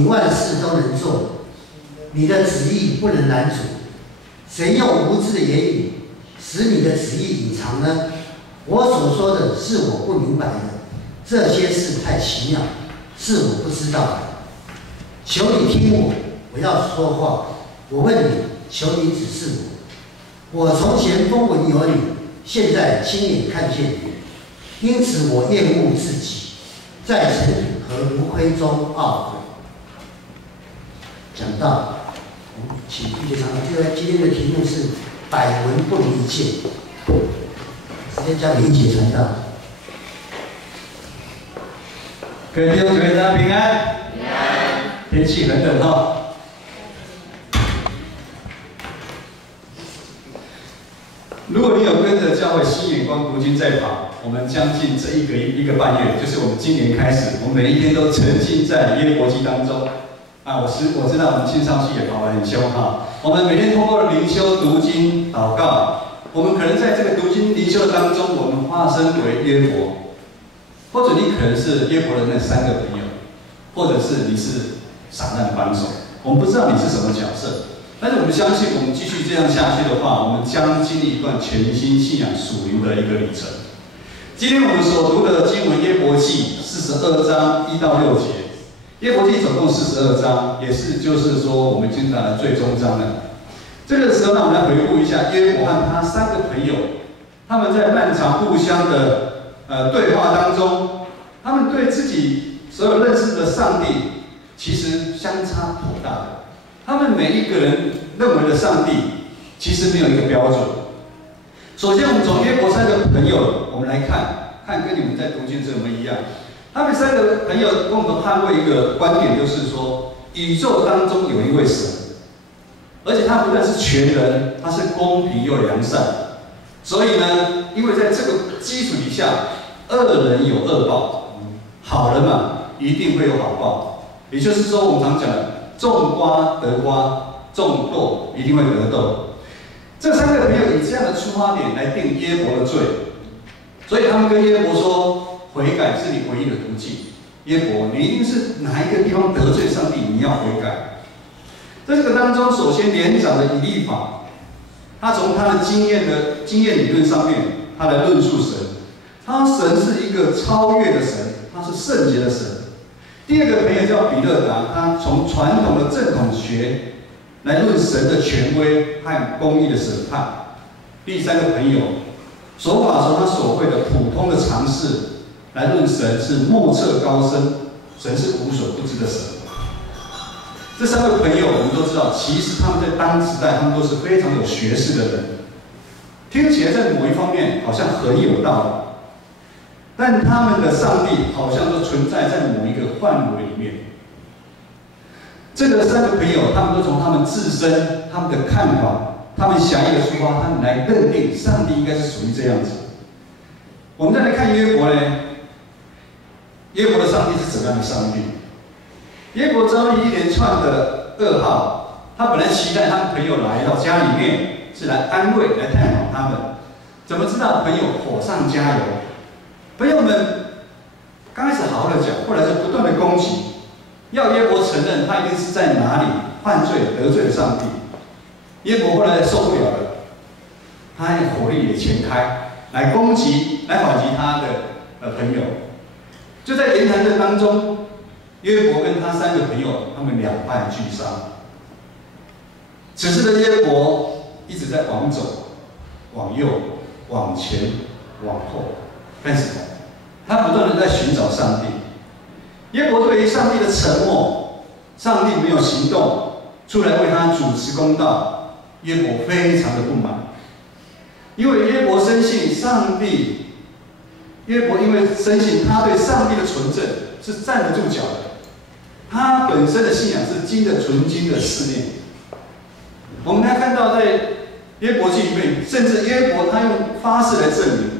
你万事都能做，你的旨意不能拦阻。谁用无知的言语使你的旨意隐藏呢？我所说的是我不明白的，这些事太奇妙，是我不知道的。求你听我，我要说话。我问你，求你指示我。我从前风闻有你，现在亲眼看见你，因此我厌恶自己，在尘土和炉灰中懊悔。讲到，请玉姐长老，今天的题目是“百闻不如一见”，时间交给玉姐传道。各位弟兄姊妹，大家平安。平安。天气很冷哈。如果你有跟着教会新眼光读经在跑，我们将近这一个半月，就是我们今年开始，我们每一天都沉浸在约伯记当中。我知道我们青少系也跑得很凶哈。我们每天通过灵修、读经、祷告，我们可能在这个读经灵修当中，我们化身为约伯，或者你可能是约伯的那3个朋友，或者是你是撒旦的帮手，我们不知道你是什么角色。但是我们相信，我们继续这样下去的话，我们将经历一段全新信仰属灵的一个旅程。今天我们所读的经文约伯记42章1到6节，约伯记总共42章，也就是说我们已经到了最终章了。这个时候呢，我们来回顾一下约伯和他3个朋友，他们在漫长互相的对话当中，他们对自己所有认识的上帝其实相差颇大的。他们每一个人认为的上帝，其实没有一个标准。首先，我们从约伯3个朋友，我们来看跟你们在读经是不一样。他们3个朋友共同捍卫一个观点，就是说，宇宙当中有一位神，而且他不但是全人，他是公平又良善。所以呢，因为在这个基础底下，恶人有恶报，好人嘛一定会有好报。也就是说，我们常讲的。种瓜得瓜，种豆一定会得豆。这3个朋友以这样的出发点来定约伯的罪，所以他们跟约伯说：“悔改是你唯一的途径。约伯，你一定是哪一个地方得罪上帝，你要悔改。”在这个当中，首先年长的以利法，他从他的经验理论上面，他来论述神。他神是一个超越的神，他是圣洁的神。第2个朋友叫比勒达，他从传统的正统学来论神的权威和公义的审判。第3个朋友，手法从他所谓的普通的常识来论神是莫测高深，神是无所不知的神。这3个朋友，我们都知道，其实他们在当时代，他们都是非常有学识的人，听起来在某一方面好像很有道理。但他们的上帝好像都存在在某一个范围里面。这个3个朋友，他们都从他们自身、他们的看法、他们狭义的出发，他们来认定上帝应该是属于这样子。我们再来看约伯呢，约伯的上帝是怎么样的上帝？约伯遭遇一连串的噩耗，他本来期待他们朋友来到家里面是来安慰、来探讨他们，怎么知道朋友火上加油？朋友们刚开始好好的讲，后来就不断的攻击，要约伯承认他一定是在哪里犯罪得罪了上帝。约伯后来受不了了，他火力也全开，来攻击、来反击他的朋友。就在言谈的当中，约伯跟他3个朋友，他们两败俱伤。此时的约伯一直在往左、往右、往前、往后，干什么？他不断的在寻找上帝。约伯对于上帝的沉默，上帝没有行动出来为他主持公道，约伯非常的不满。因为约伯深信上帝，约伯因为深信他对上帝的纯正是站得住脚的，他本身的信仰是经得纯经的试炼。我们来看到在约伯记里面，甚至约伯他用发誓来证明。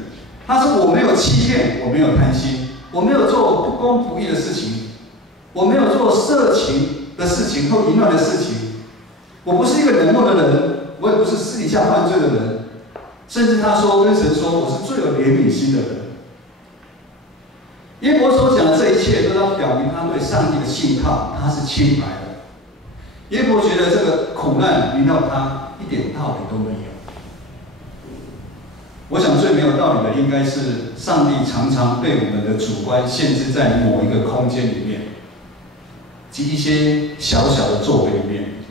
他说：“我没有欺骗，我没有贪心，我没有做不公不义的事情，我没有做色情的事情或淫乱的事情。我不是一个冷漠的人，我也不是私底下犯罪的人。甚至他说跟神说，我是最有怜悯心的人。”耶伯所讲的这一切，都要表明他对上帝的信靠，他是清白的。耶伯觉得这个苦难临到他一点道理都没有。我想最没有道理的，应该是上帝常常被我们的主观限制在某一个空间里面，及一些小小的作为里面，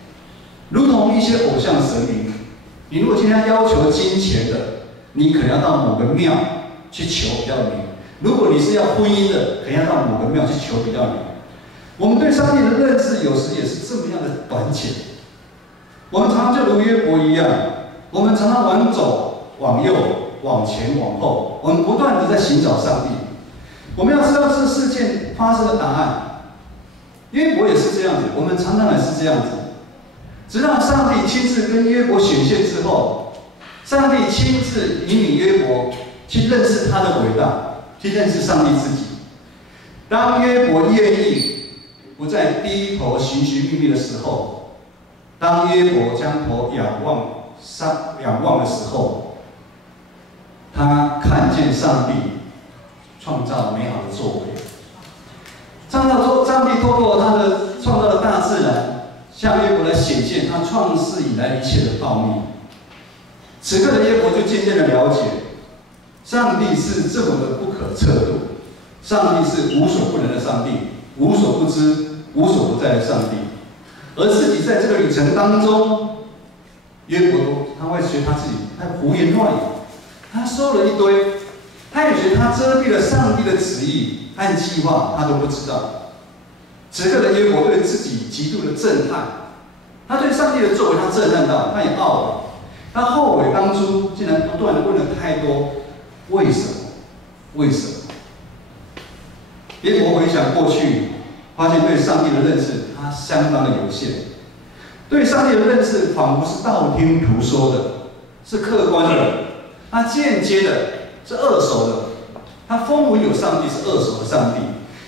如同一些偶像神明。你如果今天要求金钱的，你可能要到某个庙去求比较灵；如果你是要婚姻的，可能要到某个庙去求比较灵。我们对上帝的认识有时也是这么样的短浅。我们常常就如约伯一样，我们常常往左、往右、往前、往后，我们不断的在寻找上帝。我们要知道这事件发生的答案。约伯也是这样子，我们常常也是这样子。直到上帝亲自跟约伯显现之后，上帝亲自引领约伯去认识他的伟大，去认识上帝自己。当约伯愿意不再低头寻寻觅觅的时候，当约伯将头仰望的时候，他看见上帝创造美好的作为。上帝透过他的创造的大自然，向约伯来显现他创世以来一切的奥秘。此刻的约伯就渐渐的了解，上帝是这么的不可测度，上帝是无所不能的上帝，无所不知、无所不在的上帝。而自己在这个旅程当中，约伯他会觉得他自己他胡言乱语，他说了一堆，他也觉得他遮蔽了上帝的旨意和计划，他都不知道。此刻的约伯对自己极度的震撼，他对上帝的作为他震撼到，他也懊悔，他后悔当初竟然不断的问了太多为什么，为什么。约伯回想过去，发现对上帝的认识他相当的有限，对上帝的认识仿佛是道听途说的，是客观的，他间接的是二手的，他风闻有上帝是二手的上帝。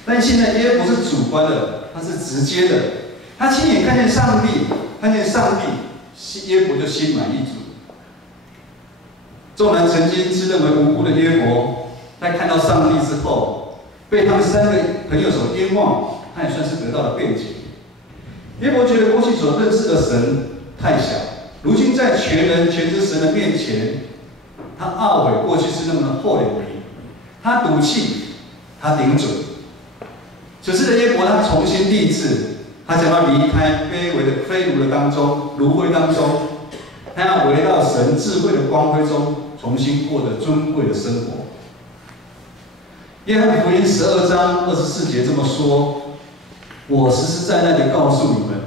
但现在约伯是主观的，他是直接的，他亲眼看见上帝，约伯就心满意足。纵然曾经自认为无辜的约伯，在看到上帝之后，被他们3个朋友所冤枉，他也算是得到了辩解。约伯觉得过去所认识的神太小，如今在全能全知神的面前，他懊悔过去是那么的厚脸皮，他赌气，他顶嘴。此时的约伯，他重新立志，他想要离开卑微的非奴的当中、炉灰当中，他要回到神智慧的光辉中，重新过得尊贵的生活。约翰福音12章24节这么说：“我实实在在地告诉你们，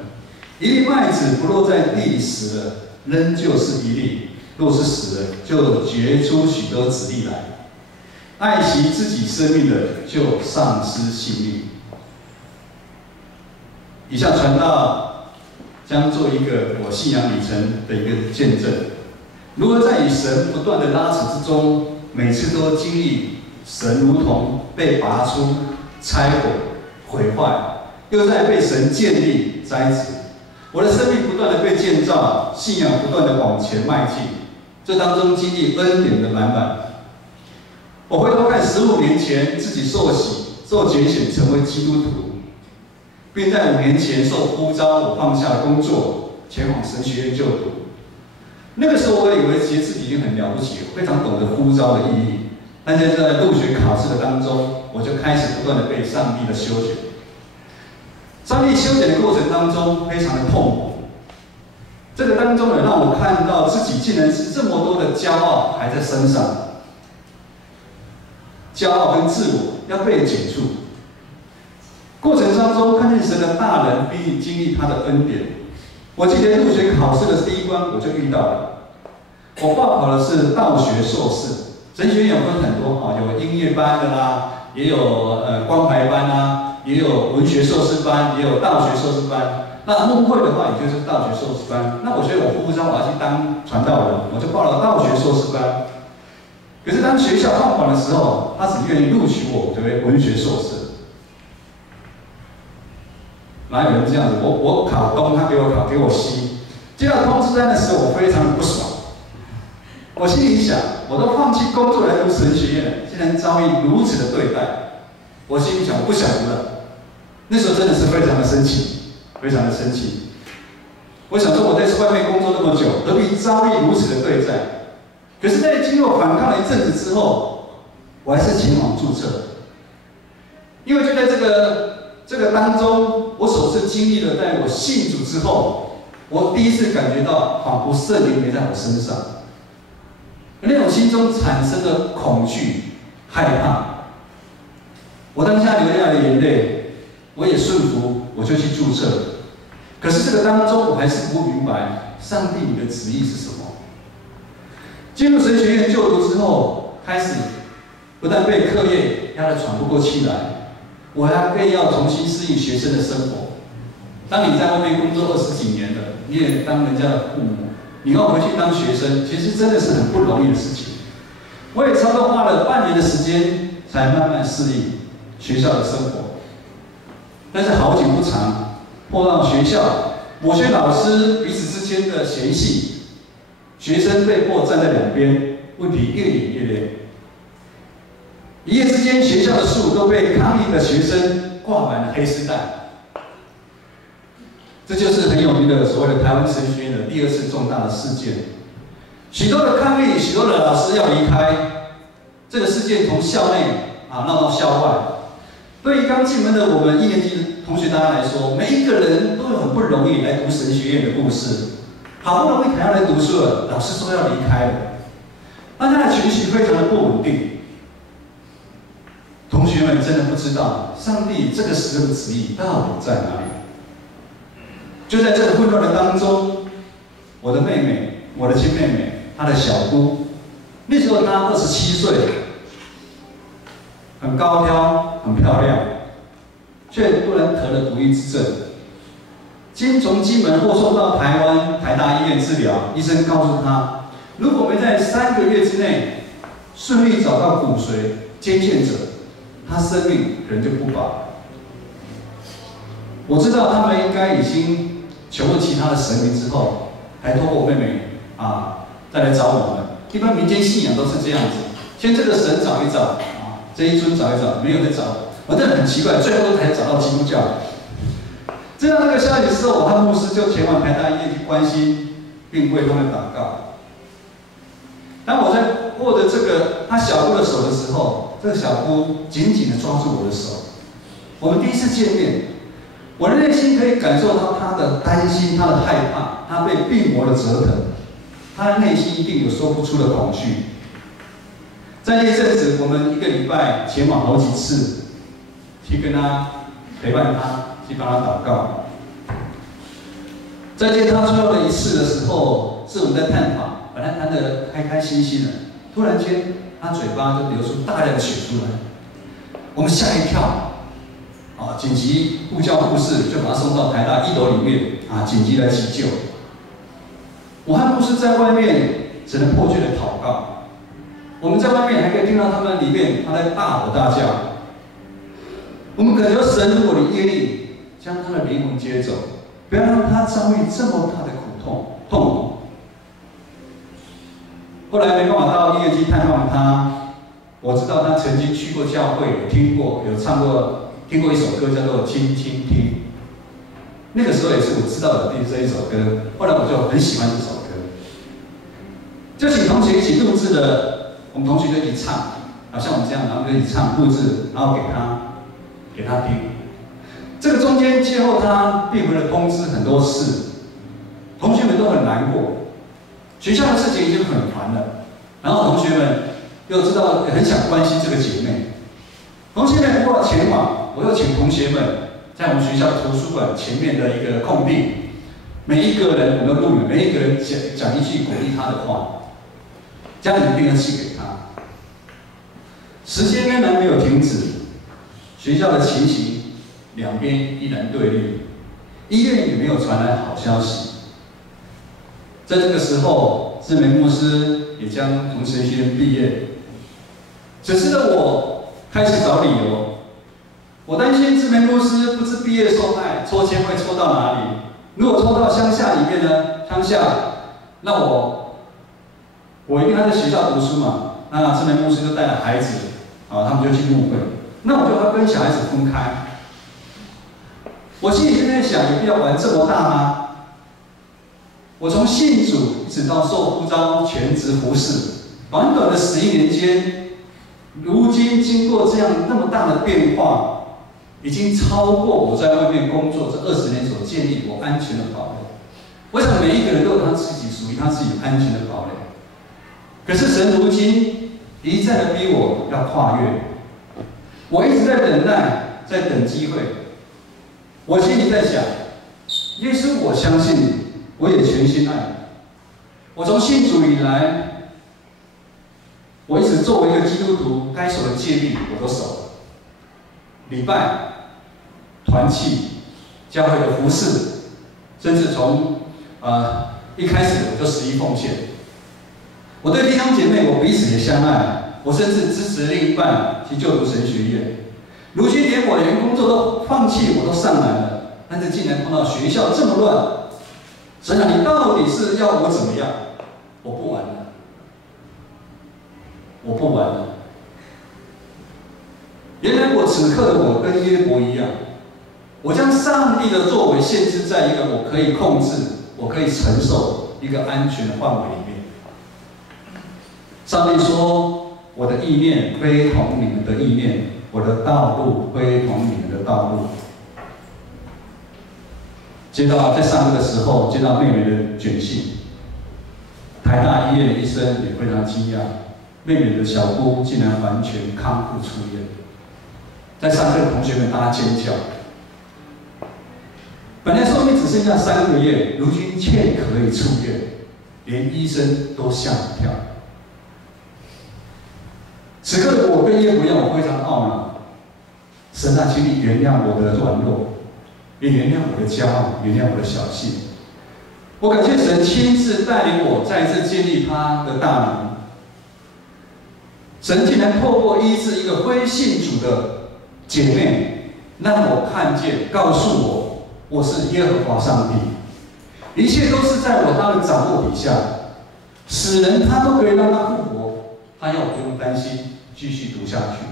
一粒麦子不落在地里死了，仍旧是一粒；若是死了，就结出许多子粒来。爱惜自己生命的，就丧失性命。”以下传道将做一个我信仰旅程的一个见证，如何在与神不断的拉扯之中，每次都经历神如同被拔出、拆毁、毁坏，又在被神建立、栽植。我的生命不断的被建造，信仰不断的往前迈进，这当中经历恩典的满满。我回头看15年前自己受洗、受拣选成为基督徒，并在5年前受呼召，我放下了工作，前往神学院就读。那个时候，我以为其实自己已经很了不起，非常懂得呼召的意义。但在入学考试的当中，我就开始不断的被上帝的修剪。上帝修剪的过程当中，非常的痛苦。这个当中呢，让我看到自己竟然是这么多的骄傲还在身上，骄傲跟自我要被剪除。过程当中，看见神的大能，并经历他的恩典。我记得入学考试的第一关，我就遇到了。我报考的是道学硕士，神学院有分很多啊，有音乐班的啦，也有关怀班啦，也有文学硕士班，也有道学硕士班。那牧会的话，也就是道学硕士班。那我觉得我呼召我要去当传道人，我就报了道学硕士班。可是当学校放榜的时候，他只愿意录取我作为文学硕士。哪有人这样子？我考东，他给我西。接到通知单的时候，我非常的不爽。我心里想，我都放弃工作来读神学院了，竟然遭遇如此的对待。我心里想，我不想读了。那时候真的是非常的生气，非常的生气。我想说，我在外面工作那么久，何必遭遇如此的对待？可是，在经过反抗了一阵子之后，我还是前往注册。因为就在这个当中，我首次经历了，在我信主之后，我第一次感觉到仿佛圣灵没在我身上，那种心中产生的恐惧、害怕。我当下流下的眼泪，我也顺服，我就去注册。可是这个当中，我还是不明白上帝你的旨意是什么。进入神学院就读之后，开始不但被课业压得喘不过气来，我还更要重新适应学生的生活。当你在外面工作20几年了，你也当人家的父母，你要回去当学生，其实真的是很不容易的事情。我也差不多花了半年的时间，才慢慢适应学校的生活。但是好景不长，碰到学校某些老师彼此之间的嫌隙，学生被迫站在两边，问题越演越烈。一夜之间，学校的树都被抗议的学生挂满了黑丝带。这就是很有名的所谓的台湾神学院的第2次重大的事件。许多的抗议，许多的老师要离开。这个事件从校内闹到校外。对于刚进门的我们1年级的同学大家来说，每一个人都有很不容易来读神学院的故事。好不容易才要来读书了，老师说要离开了，大家的情绪非常的不稳定。同学们真的不知道上帝这个时候的旨意到底在哪里。就在这个混乱的当中，我的妹妹，我的亲妹妹，她的小姑，那时候她27岁，很高挑，很漂亮，却突然得了不育之症。从金门后送到台湾台大医院治疗，医生告诉她，如果没在3个月之内顺利找到骨髓捐献者，她生命可能就不保。我知道他们应该已经求问其他的神明之后，还透过我妹妹再来找我们。一般民间信仰都是这样子，先这个神找一找这一尊找一找，没有人找。我真的很奇怪，最后才找到基督教。知道这个消息之后，我和牧师就前往台大医院去关心，并为他们祷告。当我在握着这个他小姑的手的时候，这个小姑紧紧地抓住我的手。我们第一次见面，我的内心可以感受到他的担心，他的害怕，他被病魔的折腾，他的内心一定有说不出的恐惧。在那一阵子，我们1个礼拜前往好几次，去跟他陪伴他。去帮他祷告。再见他最后的一次的时候，是我们在探访，本来谈得开开心心的，突然间他嘴巴就流出大量的血出来，我们吓一跳，紧急呼叫护士，就把他送到台大1楼里面紧急来急救。我和牧师在外面只能迫切的祷告，我们在外面还可以听到他们里面他在大吼大叫。我们恳求神，如果你愿意将他的灵魂接走，不要让他遭遇这么大的痛苦。后来没办法到医院去探望他，我知道他曾经去过教会，有听过一首歌叫做《轻轻听》，那个时候也是我知道的这一首歌，后来我就很喜欢这首歌，就请同学一起录制了，我们同学就一起唱，像我们这样，然后就一起唱录制，然后给他听。这个中间接后他并没有通知很多事，同学们都很难过。学校的事情已经很烦了，然后同学们又知道很想关心这个姐妹。同学们如果前往，我又请同学们在我们学校图书馆前面的一个空地，每一个人我们录影，每一个人讲一句鼓励他的话，将影片寄给他。时间仍然没有停止，学校的情形两边依然对立，医院也没有传来好消息。在这个时候，志梅牧师也将从神学院毕业。此时的我开始找理由，我担心志梅牧师不知毕业受害抽签会抽到哪里。如果抽到乡下里面呢？乡下，那我一定还在学校读书嘛。那志梅牧师就带了孩子，他们就去牧会。那我就要跟小孩子分开。我心里就在想，有必要玩这么大吗？我从信主一直到受呼召全职服侍，短短的11年间，如今经过这样那么大的变化，已经超过我在外面工作这20年所建立我安全的堡垒。我想每一个人都有他自己属于他自己安全的堡垒。可是神如今一再的逼我要跨越，我一直在等待，在等机会。我心里在想，耶稣，我相信你，我也全心爱你。我从信主以来，我一直作为一个基督徒，该守的戒律我都守了。礼拜、团契、教会的服事，甚至从一开始我就11奉献。我对弟兄姐妹，我彼此也相爱，我甚至支持另一半去就读神学院。如今连我连工作都放弃，我都上来了，但是竟然碰到学校这么乱，神啊，你到底是要我怎么样？我不玩了，我不玩了。原来我此刻的我跟约伯一样，我将上帝的作为限制在一个我可以控制、我可以承受一个安全的范围里面。上帝说：“我的意念非同你们的意念。”我的道路非同你们的道路。接到在上课的时候，接到妹妹的卷信，台大医院的医生也非常惊讶，妹妹的小姑竟然完全康复出院。在上课的同学们大家尖叫。本来寿命只剩下3个月，如今却可以出院，连医生都吓一跳。此刻的我跟耶伯一样，我非常懊恼。神啊，请你原谅我的软弱，也原谅我的骄傲，原谅我的小性。我感谢神亲自带领我再次建立他的大能。神竟然透过医治一个非信主的姐妹，让我看见，告诉我是耶和华上帝，一切都是在他的掌握底下。死人他都可以让他复活，他要我不用担心，继续读下去。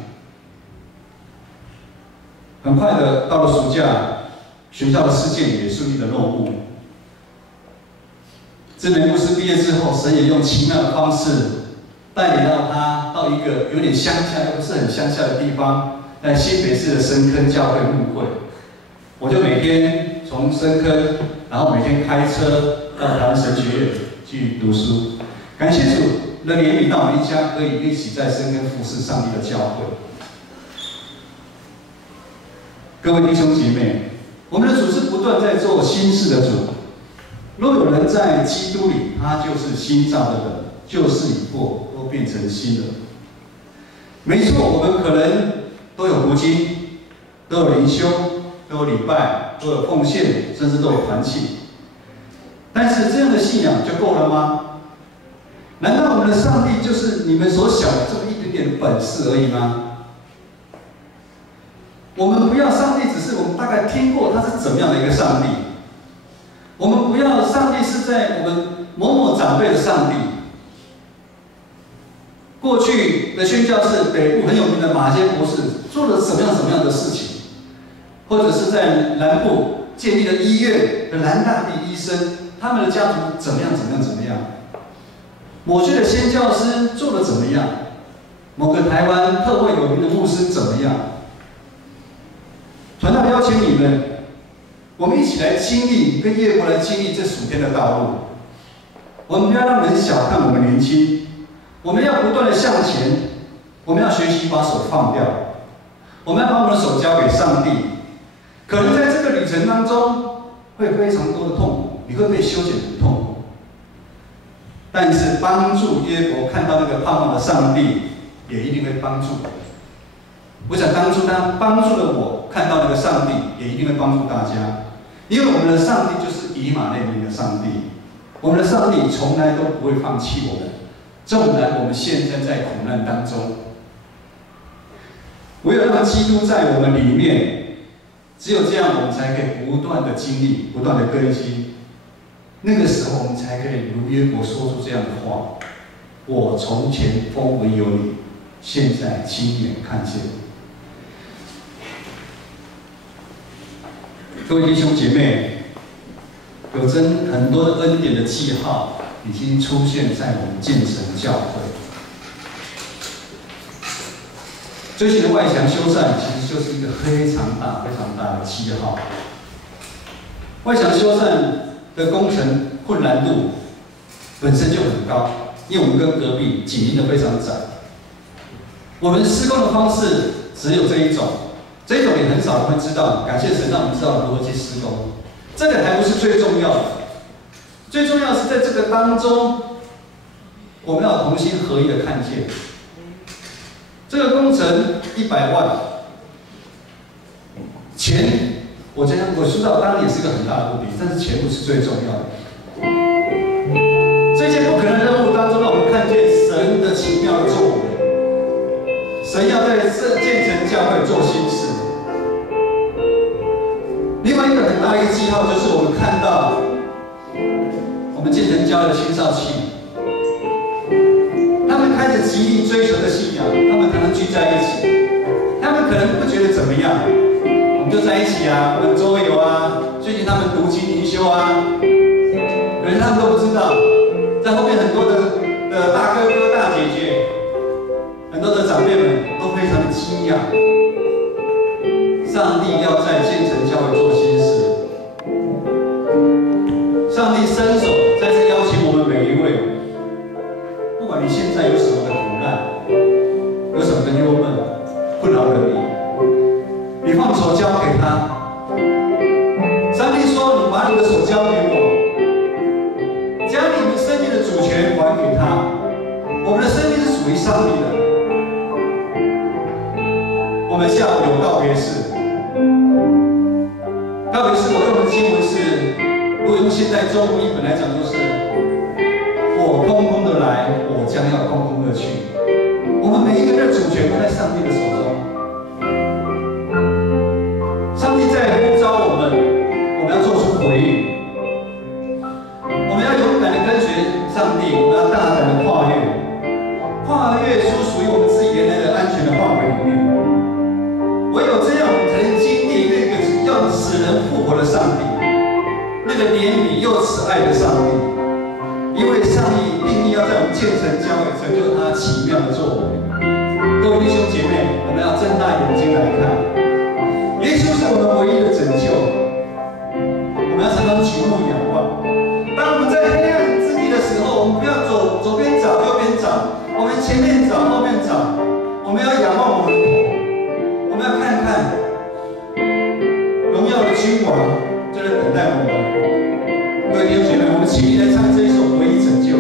很快的到了暑假，学校的事件也顺利的落幕。这名牧师毕业之后，神也用奇妙的方式带领到他到一个有点乡下又不是很乡下的地方，在新北市的深坑教会牧会。我就每天从深坑，然后每天开车到台湾神学院去读书。感谢主的怜悯，让我们一家可以一起在深坑服侍上帝的教会。各位弟兄姐妹，我们的主是不断在做新事的主。若有人在基督里，他就是新造的人，旧事已过，都变成新的。没错，我们可能都有读经，都有灵修，都有礼拜，都有奉献，甚至都有团契。但是这样的信仰就够了吗？难道我们的上帝就是你们所想的这么一点点的本事而已吗？我们不要上帝，只是我们大概听过他是怎么样的一个上帝。我们不要上帝是在我们某某长辈的上帝。过去的宣教士北部很有名的马偕博士做了什么样的事情，或者是在南部建立了医院的南大地医生，他们的家族怎么样？某些的宣教师做得怎么样？某个台湾特会有名的牧师怎么样？传道邀请你们，我们一起来经历，跟耶伯来经历这属天的道路。我们不要让人小看我们年轻，我们要不断的向前，我们要学习把手放掉，我们要把我们的手交给上帝。可能在这个旅程当中会非常多的痛苦，你会被修剪很痛苦，但是帮助约伯看到那个盼望的上帝，也一定会帮助我。我想当初他帮助了我看到那个上帝，也一定会帮助大家，因为我们的上帝就是以马内利的上帝，我们的上帝从来都不会放弃我们，纵然我们现在在苦难当中。唯有让基督在我们里面，只有这样，我们才可以不断的经历，不断的更新。那个时候，我们才可以如约伯说出这样的话：我从前风闻有你，现在亲眼看见。各位弟兄姐妹，有很多的恩典的记号已经出现在我们建成教会。最近的外墙修缮其实就是一个非常大的记号。外墙修缮的工程困难度本身就很高，因为我们跟隔壁紧邻的非常窄。我们施工的方式只有这一种也很少人会知道。感谢神让我们知道如何去施工，这个还不是最重要的。最重要的是在这个当中，我们要同心合一的看见，这个工程100万，钱我知道当然也是一个很大的目的，但是钱不是最重要的。这件不可能的任务当中，让我们看见神的奇妙的作为。神要在这建成教会做新事。另外一个很大一个记号，就是我们看到我们建成教会的青少期，他们开始极力追求的信仰，他们可能聚在一起，他们可能不觉得怎么样，我们就在一起啊，我们桌游啊，最近他们读经灵修啊，可是他们都不知道，在后面很多的大哥哥、大姐姐，很多的长辈们都非常的惊讶，上帝要在建成教会做新事，上帝伸手再次邀请我们每一位，不管你现在有什么的苦难，有什么的忧闷困扰着你，你放手交给他。上帝说：“你把你的手交给我，将你们生命的主权还给他。我们的生命是属于上帝的。”我们下午有告别式，告别式我用的经文是，如果用现在中文译本来讲，就是“我空空的来，我将要空空的去”。我们每一个人的主权都在上帝的手中。上帝在呼召我们，我们要做出回应。我们要勇敢的跟随上帝，我们要大胆的跨越出属于我们自己原来的安全的范围里面。唯有这样，我们才能经历那个要使人复活的上帝，那个怜悯又慈爱的上帝。因为上帝定义要在我们建成教会成就他奇妙的作为。各位弟兄姐妹，我们要睁大眼睛来看，耶稣是我们唯一的拯救。我们要常常举目仰望。当我们在黑暗之地的时候，我们不要走左边找右边找，我们前面找后面找，我们要仰望我们的头，我们要看看荣耀的君王就在等待我们。各位弟兄姐妹，我们起立来唱这一首《唯一拯救》。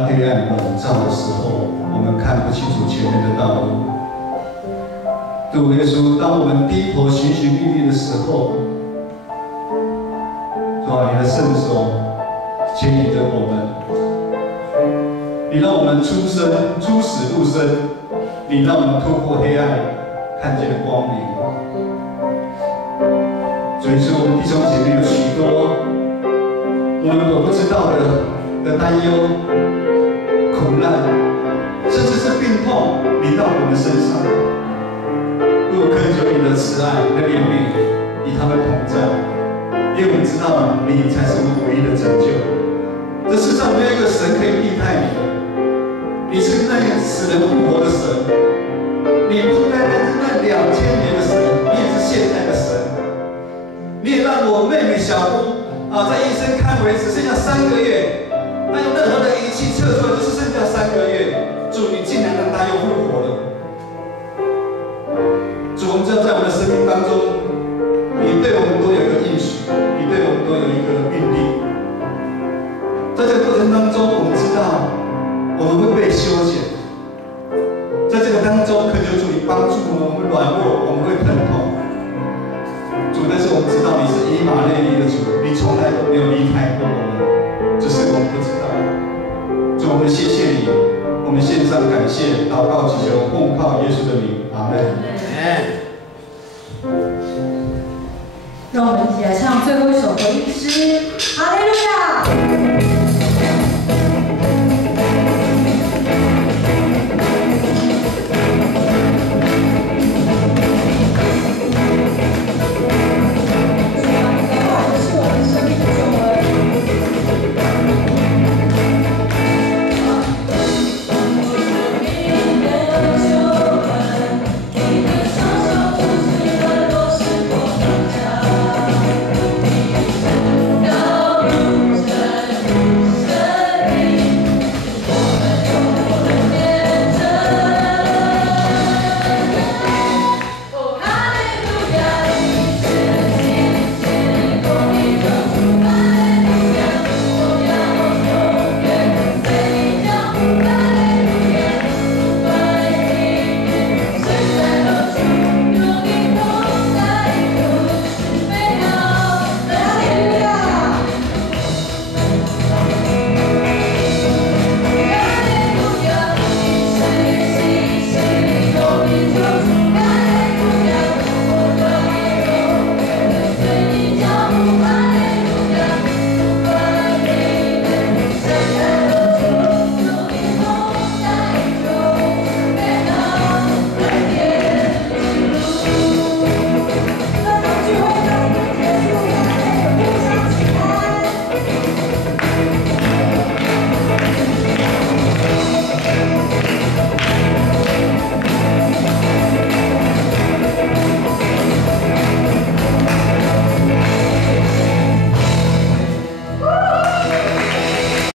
当黑暗笼罩的时候，我们看不清楚前面的道路。主耶稣，当我们低头寻寻觅觅的时候，主啊，你的圣手牵引着我们，你让我们出死入生，你让我们突破黑暗，看见了光明。主耶稣，我们弟兄姐妹有许多我们所不知道的担忧、苦难，甚至是病痛临到我们身上。我恳求你的慈爱、你的怜悯与他们同在，因为我们知道你才是我们唯一的拯救。这世上没有一个神可以替代你的，你是那个使人复活的神，你不单单是那2000年的神，你也是现在的神。你也让我妹妹小姑在医生看为只剩下3个月，那用任何的仪器测出来就是剩下3个月。主，你竟然让她又复活了。主，我们知道在我们的生命当中，你对我们都有一个应许，你对我们都有一个命令。在这个过程当中，我们知道我们会被修剪。在这个当中，恳求主你帮助我们，我们软弱，我们会疼痛。主，但是我们知道你是以马内利的主，你从来都没有离开过我们，只是我们不知道。主，我们谢谢你，我们献上感谢、祷告、祈求，奉靠耶稣的名，阿门。让我们一起来唱最后一首回应诗，哈利路亚。